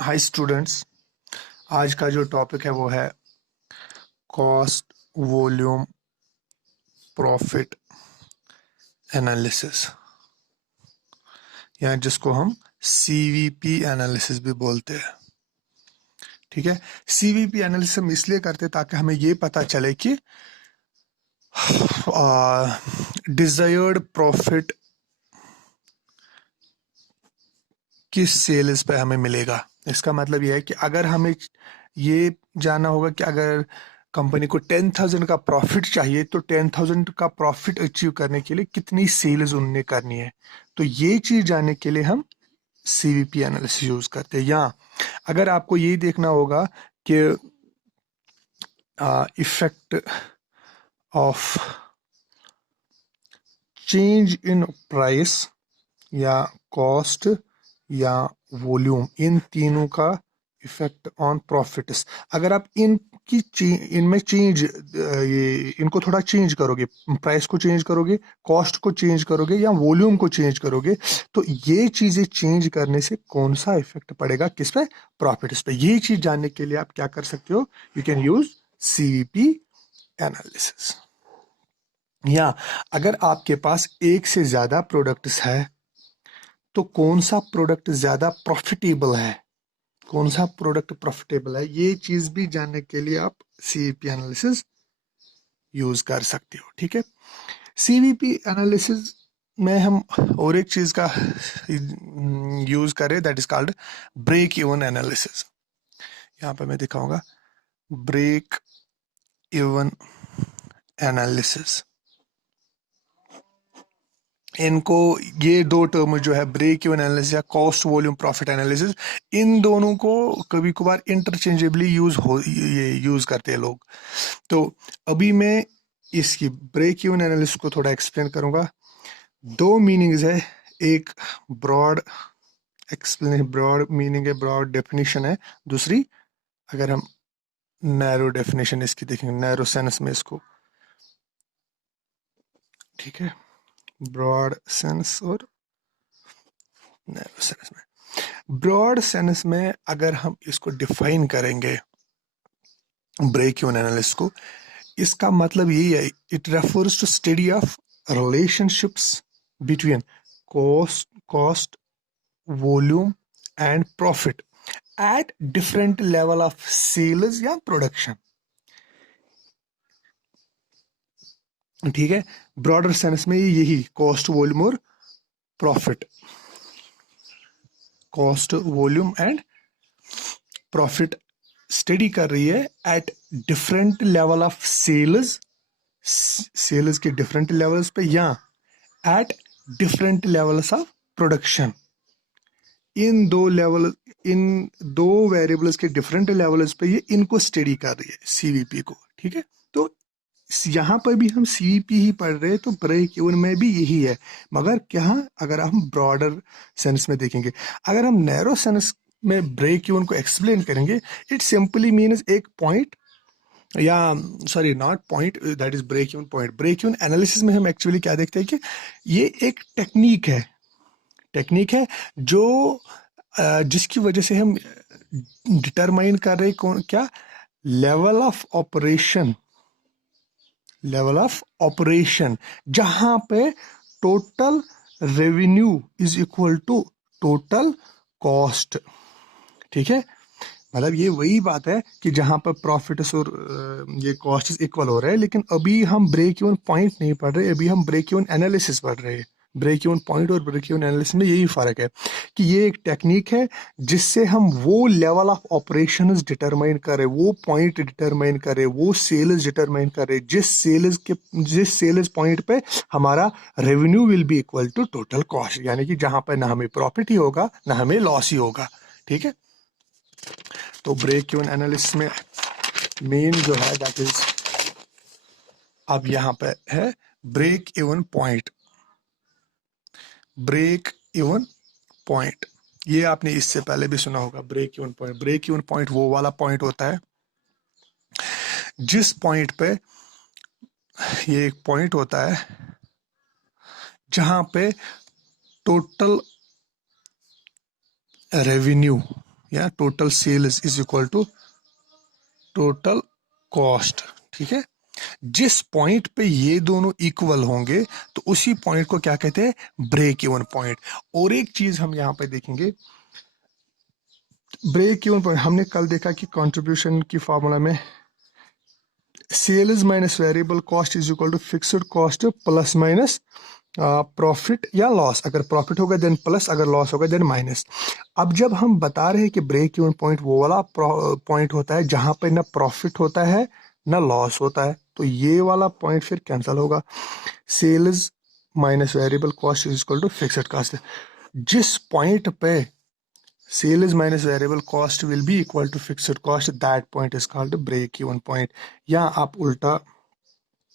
Hi students. आज का जो टॉपिक है वो है कॉस्ट वॉल्यूम प्रॉफिट एनालिसिस, या जिसको हम सीवीपी एनालिसिस भी बोलते हैं। ठीक है, सीवीपी एनालिसिस हम इसलिए करते हैं ताकि हमें ये पता चले कि डिजायर्ड प्रॉफिट किस सेल्स पे हमें मिलेगा। इसका मतलब ये है कि अगर हमें ये जानना होगा कि अगर कंपनी को 10,000 का प्रॉफिट चाहिए तो 10,000 का प्रॉफिट अचीव करने के लिए कितनी सेल्स उन्होंने करनी है, तो ये चीज जानने के लिए हम सीवीपी एनालिसिस यूज करते हैं। या अगर आपको ये देखना होगा कि effect of change in price या कॉस्ट या वॉल्यूम, इन तीनों का इफेक्ट ऑन प्रॉफिट्स, अगर आप इनमें चेंज, ये इनको थोड़ा चेंज करोगे, प्राइस को चेंज करोगे, कॉस्ट को चेंज करोगे या वॉल्यूम को चेंज करोगे, तो ये चीजें चेंज करने से कौन सा इफेक्ट पड़ेगा किस पे, प्रॉफिट्स पे। ये चीज जानने के लिए आप क्या कर सकते हो, you can use CVP analysis. या अगर आपके पास एक से ज्यादा प्रोडक्ट्स है तो कौन सा प्रोडक्ट ज्यादा प्रॉफिटेबल है, कौन सा प्रोडक्ट प्रॉफिटेबल है, ये चीज भी जानने के लिए आप सीवीपी एनालिसिस यूज कर सकते हो। ठीक है, सीवीपी एनालिसिस में हम और एक चीज का यूज करें, that is called break even analysis. यहाँ पे मैं दिखाऊंगा ब्रेक इवन एनालिसिस। इनको, ये दो टर्म जो है ब्रेक इवन एनालिसिस या कॉस्ट वॉल्यूम प्रॉफिट एनालिसिस, इन दोनों को कभी कभार इंटरचेंजेबली ये यूज करते हैं लोग। तो अभी मैं इसकी ब्रेक इवन एनालिसिस को थोड़ा एक्सप्लेन करूंगा। दो मीनिंग्स है, एक ब्रॉड एक्सप्लेन, ब्रॉड मीनिंग है, ब्रॉड डेफिनेशन है। दूसरी अगर हम नैरो डेफिनेशन इसकी देखेंगे, नैरो सेंस में इसको, ठीक है, ब्रॉड सेंस और नैरो सेंस में। ब्रॉड सेंस में अगर हम इसको डिफाइन करेंगे ब्रेक इवन एनालिसिस को, इसका मतलब यही है, it refers to study of relationships between cost volume and profit at different level of sales या प्रोडक्शन। ठीक है, ब्रॉडर सेंस में यही कॉस्ट वॉल्यूम और profit, cost volume and profit study कर रही है at different level of sales, sales के डिफरेंट लेवल्स पे, या at different levels of production. इन दो वेरिएबल्स के डिफरेंट लेवल्स पे ये इनको स्टडी कर रही है सीवीपी को। ठीक है, तो यहाँ पर भी हम सीवीपी ही पढ़ रहे हैं, तो ब्रेक इवन में भी यही है, मगर क्या, अगर हम ब्रॉडर सेंस में देखेंगे, अगर हम नैरो सेंस में ब्रेक इवन को एक्सप्लेन करेंगे, इट सिंपली मीन्स एक पॉइंट, या sorry not point, that is break even point. Break even analysis में हम एक्चुअली क्या देखते हैं कि ये एक टेक्निक है जो जिसकी वजह से हम डिटरमाइन कर रहे हैं कौन क्या, level of operation, level of operation जहां पे total revenue is equal to total cost. ठीक है, मतलब ये वही बात है कि जहां पर प्रॉफिट और ये कॉस्ट इक्वल हो रहे हैं, लेकिन अभी हम ब्रेक इवन पॉइंट नहीं पढ़ रहे, अभी हम ब्रेक इवन एनालिसिस पढ़ रहे हैं। ब्रेक इवन पॉइंट और ब्रेक इवन एनालिसिस में यही फर्क है कि ये एक टेक्निक है जिससे हम वो लेवल ऑफ ऑपरेशंस डिटरमाइन करें, वो पॉइंट डिटरमाइन करें, वो सेल्स डिटरमाइन करें जिस सेल्स पॉइंट पे हमारा revenue will be equal to total cost, यानी कि जहां पर ना हमें प्रॉफिट ही होगा ना हमें लॉस ही होगा। ठीक है, तो ब्रेक इवन एनालिसिस में मेन जो है दैट इज, अब यहाँ पे है break even point. Break even point ये आपने इससे पहले भी सुना होगा, break even point. Break even point वो वाला पॉइंट होता है जिस पॉइंट पे, ये एक पॉइंट होता है जहां पे टोटल रेवेन्यू या total sales is equal to total cost. ठीक है, जिस पॉइंट पे ये दोनों इक्वल होंगे तो उसी पॉइंट को क्या कहते हैं, ब्रेक इवन पॉइंट। और एक चीज हम यहाँ पे देखेंगे, ब्रेक इवन पॉइंट हमने कल देखा कि कंट्रीब्यूशन की फॉर्मूला में sales minus variable cost is equal to fixed cost plus minus profit या लॉस। अगर प्रॉफिट होगा देन प्लस, अगर लॉस होगा देन माइनस। अब जब हम बता रहे हैं कि ब्रेक इवन पॉइंट वो वाला पॉइंट होता है जहां पे ना प्रॉफिट होता है ना लॉस होता है, तो ये वाला पॉइंट फिर कैंसिल होगा। Sales minus variable cost is equal to fixed cost. जिस पॉइंट पे sales minus variable cost will be equal to fixed cost, that point is called break even point। या आप उल्टा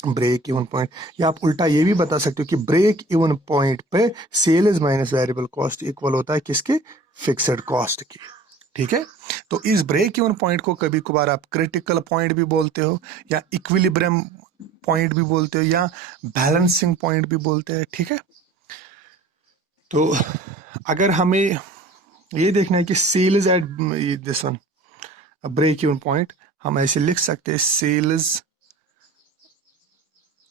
ब्रेक इवन पॉइंट, या आप उल्टा ये भी बता सकते हो कि ब्रेक इवन पॉइंट पे sales minus variable cost equal होता है किसके, फिक्स्ड कॉस्ट की। ठीक है, तो इस ब्रेक इवन पॉइंट को कभी कभार आप क्रिटिकल पॉइंट भी बोलते हो, या इक्विलिब्रियम पॉइंट भी बोलते हो, या बैलेंसिंग पॉइंट भी बोलते हैं। ठीक है, तो अगर हमें ये देखना है कि sales at this one break even point, हम ऐसे लिख सकते हैं sales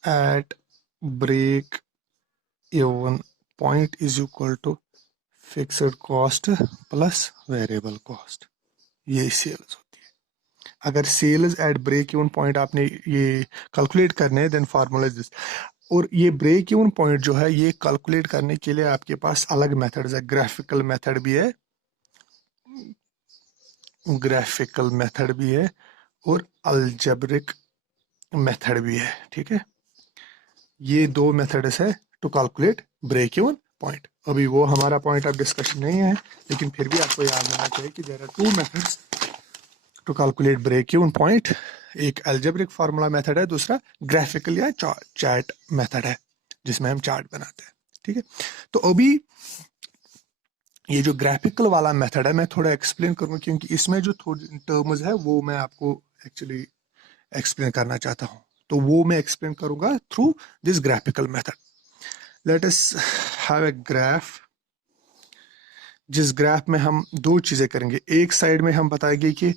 at break even point is equal to fixed cost plus variable cost. ये सेल्स होती है। अगर sales at break even point आपने ये कैलकुलेट करने हैं देन फार्मूला इज दिस। और ये ब्रेक इवन पॉइंट जो है ये कैलकुलेट करने के लिए आपके पास अलग मेथड्स है, ग्राफिकल मेथड भी है, ग्राफिकल मेथड भी है और अलजेब्रिक मेथड भी है। ठीक है, ये दो मेथड्स है to calculate break even point. अभी वो हमारा पॉइंट ऑफ डिस्कशन नहीं है, लेकिन फिर भी आपको याद होना चाहिए कि there are two methods to calculate break even point. एक अलजेब्रिक फार्मूला मेथड है, दूसरा ग्राफिकल या चार्ट मेथड है जिसमें हम चार्ट बनाते हैं। ठीक है, तो अभी ये जो ग्राफिकल वाला मेथड है मैं थोड़ा एक्सप्लेन करूंगा, क्योंकि इसमें जो थोड़ी टर्म्स है वो मैं आपको एक्चुअली एक्सप्लेन करना चाहता हूं, तो वो मैं एक्सप्लेन करूंगा through this graphical method. Let us have a graph, जिस ग्राफ में हम दो चीजें करेंगे। एक साइड में हम बताएंगे कि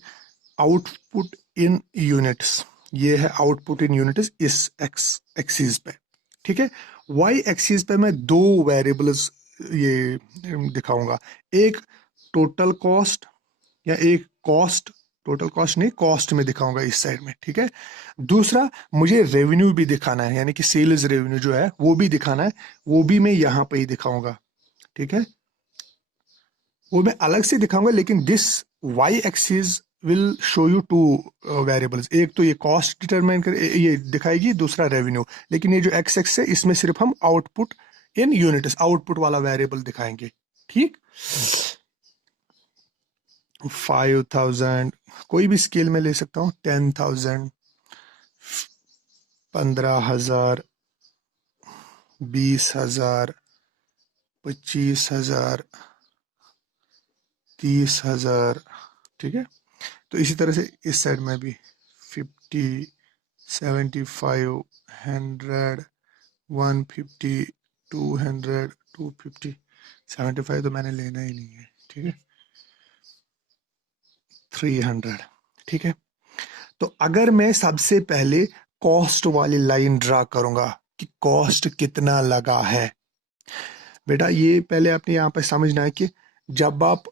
आउटपुट इन यूनिट्स, ये है आउटपुट इन यूनिट्स इस एक्स एक्सिस पे। ठीक है, वाई एक्सिस पे मैं दो वेरिएबल्स ये दिखाऊंगा, एक टोटल कॉस्ट या एक कॉस्ट, टोटल कॉस्ट नहीं कॉस्ट में दिखाऊंगा इस साइड में। ठीक है, दूसरा मुझे रेवेन्यू भी दिखाना है, यानी कि सेल्स रेवेन्यू जो है वो भी दिखाना है, वो भी मैं यहाँ पे ही दिखाऊंगा। ठीक है, वो मैं अलग से दिखाऊंगा, लेकिन this Y axis will show you two variables. एक तो ये कॉस्ट डिटरमाइन कर ये दिखाएगी, दूसरा रेवेन्यू। लेकिन ये जो एक्स एक्स है इसमें सिर्फ हम आउटपुट इन यूनिट्स, आउटपुट वाला वेरिएबल दिखाएंगे। ठीक, 5000 कोई भी स्केल में ले सकता हूँ, 10,000, 15,000, 20,000, 25,000, 30,000। ठीक है, तो इसी तरह से इस साइड में भी 50, 75, 100, 150, 200, 250, 75 तो मैंने लेना ही नहीं है। ठीक है, 300। ठीक है, तो अगर मैं सबसे पहले कॉस्ट वाली लाइन ड्रा करूंगा कि कॉस्ट कितना लगा है, बेटा ये पहले आपने यहाँ पे समझना है कि जब आप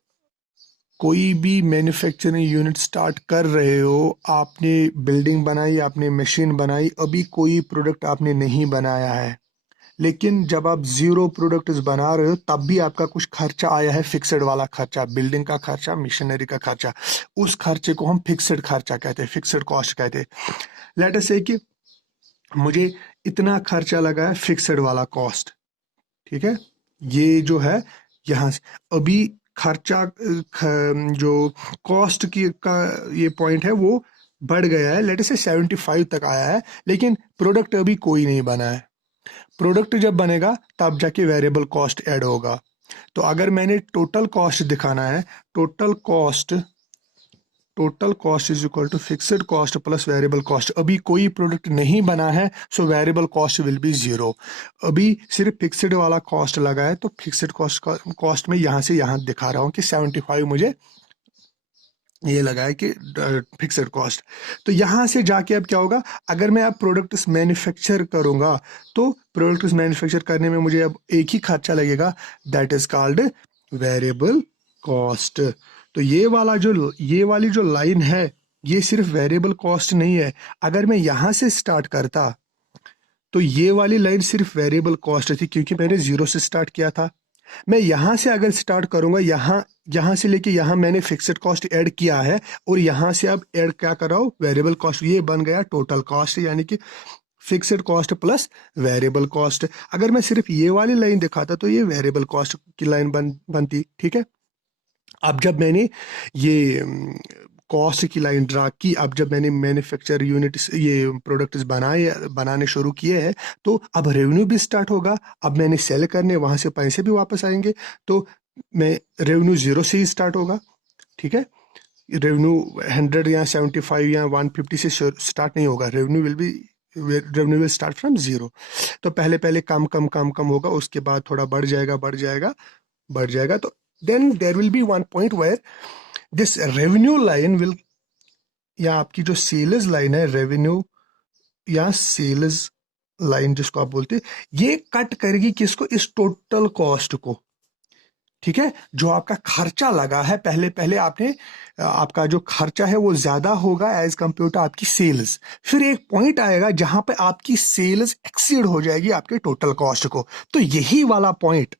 कोई भी मैन्युफैक्चरिंग यूनिट स्टार्ट कर रहे हो, आपने बिल्डिंग बनाई, आपने मशीन बनाई, अभी कोई प्रोडक्ट आपने नहीं बनाया है, लेकिन जब आप जीरो प्रोडक्ट्स बना रहे हो तब भी आपका कुछ खर्चा आया है, फिक्स्ड वाला खर्चा, बिल्डिंग का खर्चा, मशीनरी का खर्चा। उस खर्चे को हम फिक्स्ड खर्चा कहते हैं, फिक्स्ड कॉस्ट कहते हैं। लेट अस से कि मुझे इतना खर्चा लगा है, फिक्स्ड वाला कॉस्ट। ठीक है, ये जो है यहाँ से अभी खर्चा जो कॉस्ट की का ये पॉइंट है वो बढ़ गया है, लेट अस से 75 तक आया है, लेकिन प्रोडक्ट अभी कोई नहीं बना है। प्रोडक्ट जब बनेगा तब जाके वेरिएबल कॉस्ट ऐड होगा। तो अगर मैंने टोटल कॉस्ट दिखाना है, total cost is equal to fixed cost plus variable cost. अभी कोई प्रोडक्ट नहीं बना है, so variable cost will be zero. अभी सिर्फ फिक्स्ड वाला कॉस्ट लगा है, तो फिक्स्ड कॉस्ट में यहाँ से यहाँ दिखा रहा हूँ कि 75 मुझे ये लगा है कि फिक्स्ड कॉस्ट। तो यहाँ से जाके अब क्या होगा, अगर मैं अब प्रोडक्ट्स मैन्युफैक्चर करूँगा तो प्रोडक्ट्स मैन्युफैक्चर करने में मुझे अब एक ही खर्चा लगेगा, that is called variable cost. तो ये वाली जो लाइन है ये सिर्फ वेरिएबल कॉस्ट नहीं है। अगर मैं यहाँ से स्टार्ट करता तो ये वाली लाइन सिर्फ वेरिएबल कॉस्ट थी क्योंकि मैंने जीरो से स्टार्ट किया था। मैं यहाँ से अगर स्टार्ट करूंगा, यहाँ से लेके यहाँ मैंने फिक्स्ड कॉस्ट ऐड किया है और यहाँ से अब ऐड क्या कर रहा हूँ, वेरिएबल कॉस्ट। ये बन गया टोटल कॉस्ट, यानी कि fixed cost plus variable cost. अगर मैं सिर्फ ये वाली लाइन दिखाता तो ये वेरिएबल कॉस्ट की लाइन बनती, ठीक है। अब जब मैंने ये कॉस्ट की लाइन ड्रा की, अब जब मैंने मैन्युफैक्चर यूनिट्स ये प्रोडक्ट्स बनाने शुरू किए हैं तो अब रेवेन्यू भी स्टार्ट होगा। अब मैंने सेल करने, वहां से पैसे भी वापस आएंगे, तो मैं रेवेन्यू जीरो से ही स्टार्ट होगा, ठीक है। रेवेन्यू 100 या 75 या 150 से स्टार्ट नहीं होगा। Revenue will start from zero. तो पहले पहले कम कम कम कम होगा, उसके बाद थोड़ा बढ़ जाएगा बढ़ जाएगा बढ़ जाएगा। तो then there will be one point where this revenue line will, या आपकी जो सेल्स लाइन है, रेवेन्यू या सेल्स लाइन जिसको आप बोलते हैं, ये कट करेगी किसको, इस टोटल कॉस्ट को, ठीक है। जो आपका खर्चा लगा है, पहले पहले आपका जो खर्चा है वो ज्यादा होगा एज कंपेयर टू आपकी सेल्स। फिर एक पॉइंट आएगा जहां पे आपकी सेल्स एक्सीड हो जाएगी आपके टोटल कॉस्ट को। तो यही वाला पॉइंट,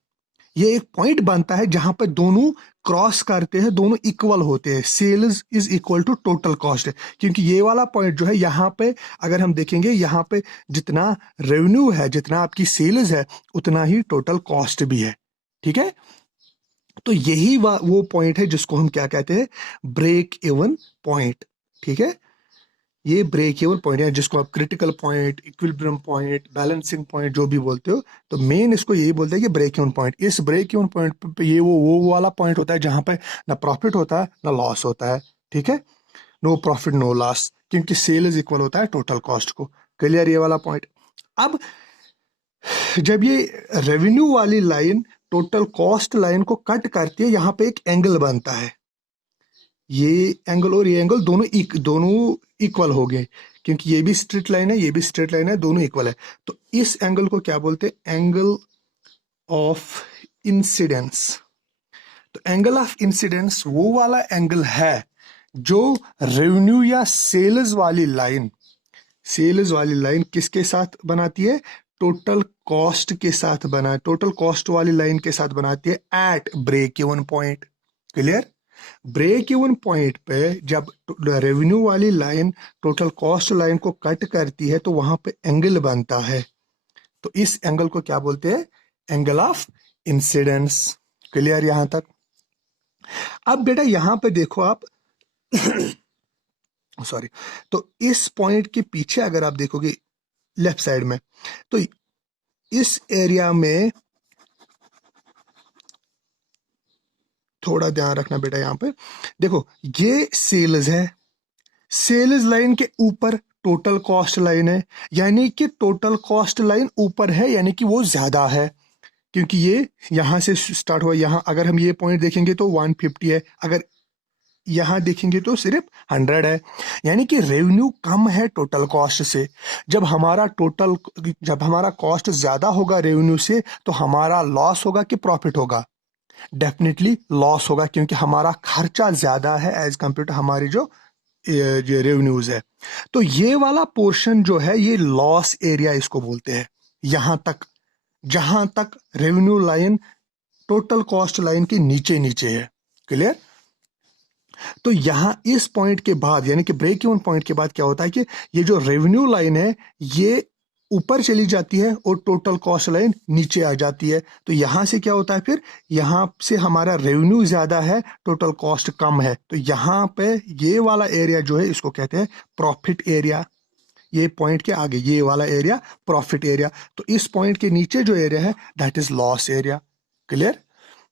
ये एक पॉइंट बनता है जहां पे दोनों क्रॉस करते हैं, दोनों इक्वल होते हैं। Sales is equal to total cost, क्योंकि ये वाला पॉइंट जो है यहाँ पे अगर हम देखेंगे, यहाँ पे जितना रेवेन्यू है, जितना आपकी सेल्स है, उतना ही टोटल कॉस्ट भी है, ठीक है। तो यही वो पॉइंट है जिसको हम क्या कहते हैं, ब्रेक इवन पॉइंट, ठीक है। ये ब्रेक इवन पॉइंट है जिसको आप critical point, equilibrium point, balancing point जो भी बोलते हो, तो मेन इसको यही बोलते हैं कि ब्रेक इवन पॉइंट। इस ब्रेक इवन पॉइंट पे ये वो वाला पॉइंट होता है जहां पे ना प्रॉफिट होता है ना लॉस होता है, ठीक है। नो प्रॉफिट नो लॉस, क्योंकि सेल इज इक्वल होता है टोटल कॉस्ट को। क्लियर ये वाला पॉइंट। अब जब ये रेवेन्यू वाली लाइन टोटल कॉस्ट लाइन को कट करती है, यहाँ पे एक एंगल बनता है। ये एंगल और ये एंगल दोनों इक्वल हो गए, क्योंकि ये भी स्ट्रेट लाइन है, ये भी स्ट्रेट लाइन है, दोनों इक्वल है। तो इस एंगल को क्या बोलते हैं, एंगल ऑफ इंसिडेंस। तो एंगल ऑफ इंसिडेंस वो वाला एंगल है जो रेवेन्यू या सेल्स वाली लाइन किसके साथ बनाती है, टोटल कॉस्ट के साथ टोटल कॉस्ट वाली लाइन के साथ बनाती है at break even point. Clear. Break even point पे जब रेवेन्यू वाली लाइन टोटल कॉस्ट लाइन को कट करती है तो वहां पे एंगल बनता है। तो इस एंगल को क्या बोलते हैं, एंगल ऑफ इंसिडेंस। क्लियर यहां तक। अब बेटा यहां पे देखो आप सॉरी, तो इस पॉइंट के पीछे अगर आप देखोगे लेफ्ट साइड में, तो इस एरिया में थोड़ा ध्यान रखना बेटा। यहां पे देखो ये सेल्स है, सेल्स लाइन के ऊपर टोटल कॉस्ट लाइन है, यानी कि टोटल कॉस्ट लाइन ऊपर है, यानी कि वो ज्यादा है, क्योंकि ये यहां से स्टार्ट हुआ। यहां अगर हम ये पॉइंट देखेंगे तो 150 है, अगर यहां देखेंगे तो सिर्फ 100 है, यानी कि रेवेन्यू कम है टोटल कॉस्ट से। जब हमारा कॉस्ट ज्यादा होगा रेवेन्यू से, तो हमारा लॉस होगा कि प्रॉफिट होगा, डेफिनेटली लॉस होगा, क्योंकि हमारा खर्चा ज्यादा है एज कंपेयर टू हमारी जो रेवेन्यूज है। तो ये वाला पोर्शन जो है ये लॉस एरिया इसको बोलते हैं, यहां तक जहां तक revenue line total cost line के नीचे नीचे है। क्लियर। तो यहां इस पॉइंट के बाद, यानी कि ब्रेक इवन पॉइंट के बाद क्या होता है कि ये जो रेवेन्यू लाइन है ये ऊपर चली जाती है और टोटल कॉस्ट लाइन नीचे आ जाती है। तो यहां से क्या होता है, फिर यहां से हमारा रेवेन्यू ज्यादा है, टोटल कॉस्ट कम है, तो यहां पे ये वाला एरिया जो है इसको कहते हैं प्रॉफिट एरिया। ये पॉइंट के आगे ये वाला एरिया प्रॉफिट एरिया। तो इस पॉइंट के नीचे जो एरिया है that is loss area. Clear.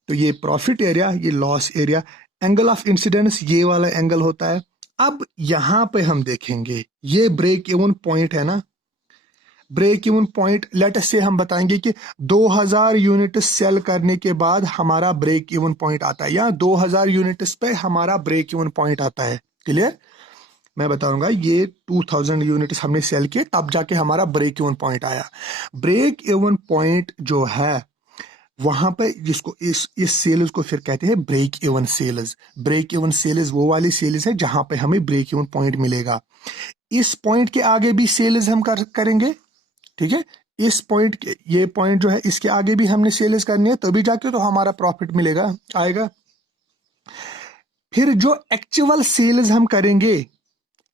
तो ये प्रॉफिट एरिया, ये loss area. Angle of incidence ये वाला एंगल होता है। अब यहां पे हम देखेंगे ये ब्रेक इवन पॉइंट है ना, break even point let us से हम बताएंगे कि 2000 यूनिट सेल करने के बाद हमारा ब्रेक इवन पॉइंट आता है, या 2000 यूनिट्स पे हमारा ब्रेक इवन पॉइंट आता है। क्लियर? मैं बताऊंगा ये 2000 यूनिट्स हमने सेल किए तब जाके हमारा ब्रेक इवन पॉइंट आया। ब्रेक इवन पॉइंट जो है वहां पे जिसको इस सेल्स को फिर कहते हैं break even sales. Break even sales वो वाली सेल्स है जहां पे हमें ब्रेक इवन पॉइंट मिलेगा। इस पॉइंट के आगे भी सेल्स हम करेंगे, ठीक है। इस पॉइंट के, ये पॉइंट जो है इसके आगे भी हमने सेल्स करनी है, तभी जाके तो हमारा प्रॉफिट मिलेगा, आएगा। फिर जो एक्चुअल सेल्स हम करेंगे,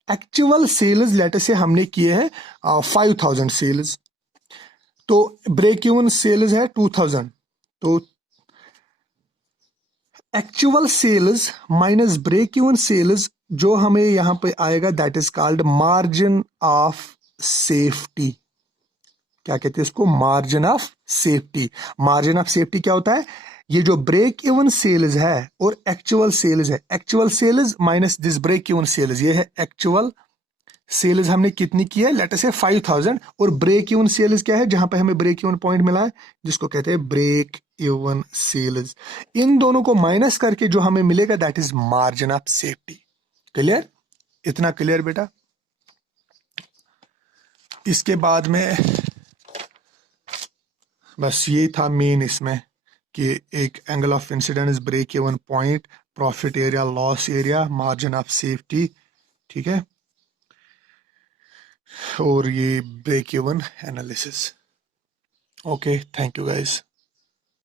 एक्चुअल सेल्स लेटर से हमने किए हैं 5000 सेल्स, तो ब्रेक इवन सेल्स है 2000, तो actual sales minus break even sales जो हमें यहां पे आएगा that is called margin of safety. क्या कहते हैं इसको? Margin of safety. Margin of safety क्या होता है? ये जो ब्रेक इवन सेल्स है और एक्चुअल सेल्स है, actual sales minus this break even sales, ये है एक्चुअल सेल्स हमने कितनी की है, लेट अस से 5000, और ब्रेक इवन सेल्स क्या है जहां पे हमें ब्रेक इवन पॉइंट मिला है जिसको कहते हैं ब्रेक इवन सेल्स। इन दोनों को माइनस करके जो हमें मिलेगा that is margin of safety. Clear? इतना क्लियर बेटा? इसके बाद में बस ये था मेन इसमें कि एक angle of incidence, break even point, profit area, loss area, margin of safety, ठीक है, और ये break even analysis. Okay, thank you guys.